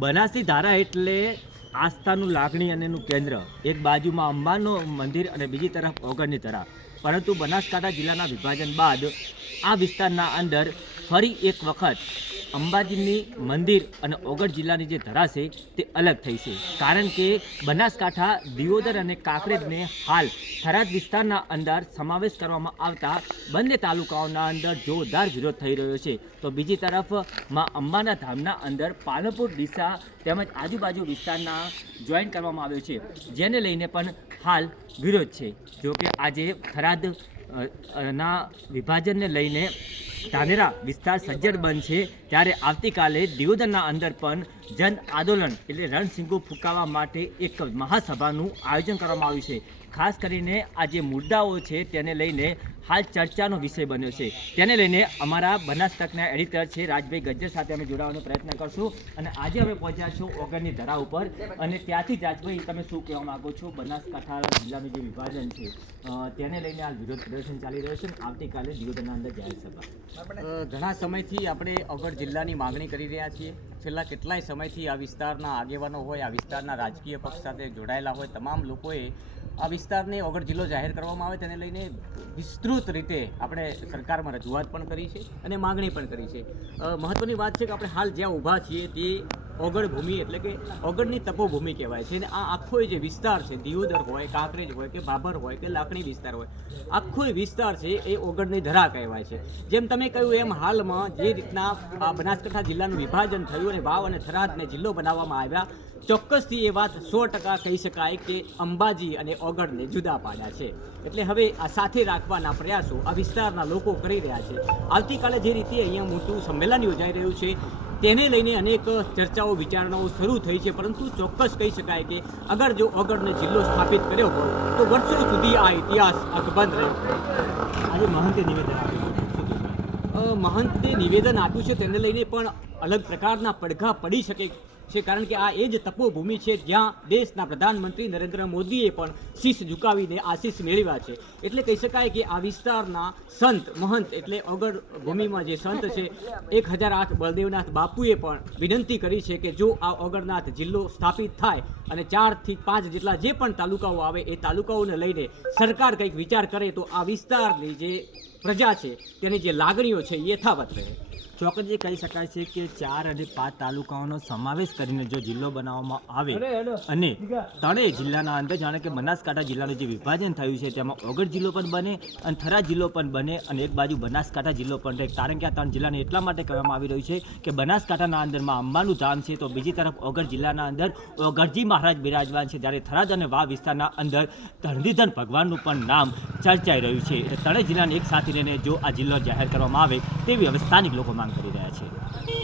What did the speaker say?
બનાસી ધારા એટલે આસ્થાનું લાગણી અને એનું કેન્દ્ર. એક બાજુમાં અંબાનું મંદિર અને બીજી તરફ ઓગણની ધરા. પરંતુ બનાસકાંઠા જિલ્લાના વિભાજન બાદ આ વિસ્તારના અંદર ફરી એક વખત અંબાજીની મંદિર અને ઓગળ જિલ્લાની જે ધરા છે, તે અલગ થઈ છે. કારણ કે બનાસકાંઠા, દિયોદર અને કાંકરેજને હાલ થરાદ વિસ્તારના અંદર સમાવેશ કરવામાં આવતા બંને તાલુકાઓના અંદર જોરદાર વિરોધ થઈ રહ્યો છે. તો બીજી તરફ, માં અંબાના ધામના અંદર પાલનપુર, ડીસા તેમજ આજુબાજુ વિસ્તારના જોઈન કરવામાં આવ્યો છે. જેને લઈને પણ હાલ વિરોધ છે. જો કે આજે થરાદ ના વિભાજનને લઈને ધાનેરા વિસ્તાર સજ્જડ બંધ છે ત્યારે આવતીકાલે દિયોદરના અંદર પણ જન આંદોલન એટલે રણસિંગો ફૂંકાવા માટે એક મહાસભાનું આયોજન કરવામાં આવ્યું છે. ખાસ કરીને આ જે મુદ્દાઓ છે તેને લઈને હાલ ચર્ચાનો વિષય બન્યો છે. તેને લઈને અમારા બનાસ તકના એડિટર છે રાજભાઈ ગજ્જર સાથે અમે જોડાવાનો પ્રયત્ન કરશું અને આજે અમે પહોંચ્યા છું ઓગણની ધરા ઉપર અને ત્યાંથી રાજભાઈ, તમે શું કહેવા માંગો છો? બનાસકાંઠા જિલ્લાનું જે વિભાજન છે તેને લઈને હાલ વિરોધ પ્રદર્શન ચાલી રહ્યું છે આવતીકાલે દિવોદરના અંદર જાહેર સભા ઘણા સમયથી આપણે અગર જિલ્લાની માગણી કરી રહ્યા છીએ છેલ્લા કેટલાય સમયથી આ વિસ્તારના આગેવાનો હોય, આ વિસ્તારના રાજકીય પક્ષ સાથે જોડાયેલા હોય, તમામ લોકોએ આ વિસ્તારને ઓગળ જિલ્લો જાહેર કરવામાં આવે તેને લઈને વિસ્તૃત રીતે આપણે સરકારમાં રજૂઆત પણ કરી છે અને માગણી પણ કરી છે. મહત્ત્વની વાત છે કે આપણે હાલ જ્યાં ઊભા છીએ તે ઓગળ ભૂમિ એટલે કે ઓગળની તપોભૂમિ કહેવાય છે. અને આ આખો જે વિસ્તાર છે, દિયોદર હોય, કાંકરેજ હોય કે ભાભર હોય કે લાકડી વિસ્તાર હોય, આખો વિસ્તાર છે એ ઓગળની ધરા કહેવાય છે. જેમ તમે કહ્યું એમ હાલમાં જે રીતના બનાસકાંઠા જિલ્લાનું વિભાજન થયું અને વાવ અને થરાદને જિલ્લો બનાવવામાં આવ્યા, ચોક્કસથી એ વાત સો ટકા કહી શકાય કે અંબાજી અને ઓગળને જુદા પાડ્યા છે. એટલે હવે આ સાથે રાખવાના પ્રયાસો આ વિસ્તારના લોકો કરી રહ્યા છે. આવતીકાલે જે રીતે અહીંયા મોટું સંમેલન યોજાઈ રહ્યું છે તેને લઈને અનેક ચર્ચાઓ, વિચારણાઓ શરૂ થઈ છે, પરંતુ ચોક્કસ કહી શકાય કે અગર જો ઓગળને જિલ્લો સ્થાપિત કર્યો હોય, તો વર્ષો સુધી આ ઇતિહાસ અકબંધ રહ્યો આજે મહંતે નિવેદન આપ્યું? મહંતે નિવેદન આપ્યું છે, તેને લઈને પણ અલગ પ્રકારના પડઘા પડી શકે છે. કારણ કે આ એ જ તપોભૂમિ છે જ્યાં દેશના પ્રધાનમંત્રી નરેન્દ્ર મોદીએ પણ શીશ ઝુકાવીને આશીષ મેળવ્યા છે. એટલે કહી શકાય કે આ વિસ્તારના સંત મહંત એટલે અગર ભૂમિમાં જે સંત છે, એક હજાર આઠ બળદેવનાથ બાપુએ પણ વિનંતી કરી છે કે જો આ અગરનાથ જિલ્લો સ્થાપિત થાય અને ચારથી પાંચ જેટલા જે પણ તાલુકાઓ આવે એ તાલુકાઓને લઈને સરકાર કંઈક વિચાર કરે તો આ વિસ્તારની જે પ્રજા છે, તેની જે લાગણીઓ છે એ યથાવત રહે. ચોક્કસ કહી શકાય છે કે ચાર અને પાંચ તાલુકાઓનો સમાવેશ કરીને જો જિલ્લો બનાવવામાં આવે અને ત્રણેય જિલ્લાના અંદર જાણે કે બનાસકાંઠા જિલ્લાનું જે વિભાજન થયું છે તેમાં ઓગળ જિલ્લો પણ બને અને થરા જિલ્લો પણ બને અને એક બાજુ બનાસકાંઠા જિલ્લો પણ રહે. કારણ કે આ ત્રણ જિલ્લાને એટલા માટે કહેવામાં આવી રહ્યું છે કે બનાસકાંઠાના અંદરમાં અંબાનું ધામ છે તો બીજી તરફ ઓગળ જિલ્લાના અંદર ઓગળજી મહારાજ બિરાજમાન છે. જ્યારે થરાદ અને વાવ વિસ્તારના અંદર ધરણીધર ભગવાનનું પણ નામ ચર્ચાઈ રહ્યું છે. એટલે ત્રણેય જિલ્લાને એક સાથે લઈને જો આ જિલ્લો જાહેર કરવામાં આવે તેવી હવે સ્થાનિક લોકો માંગ કરી રહ્યા છે.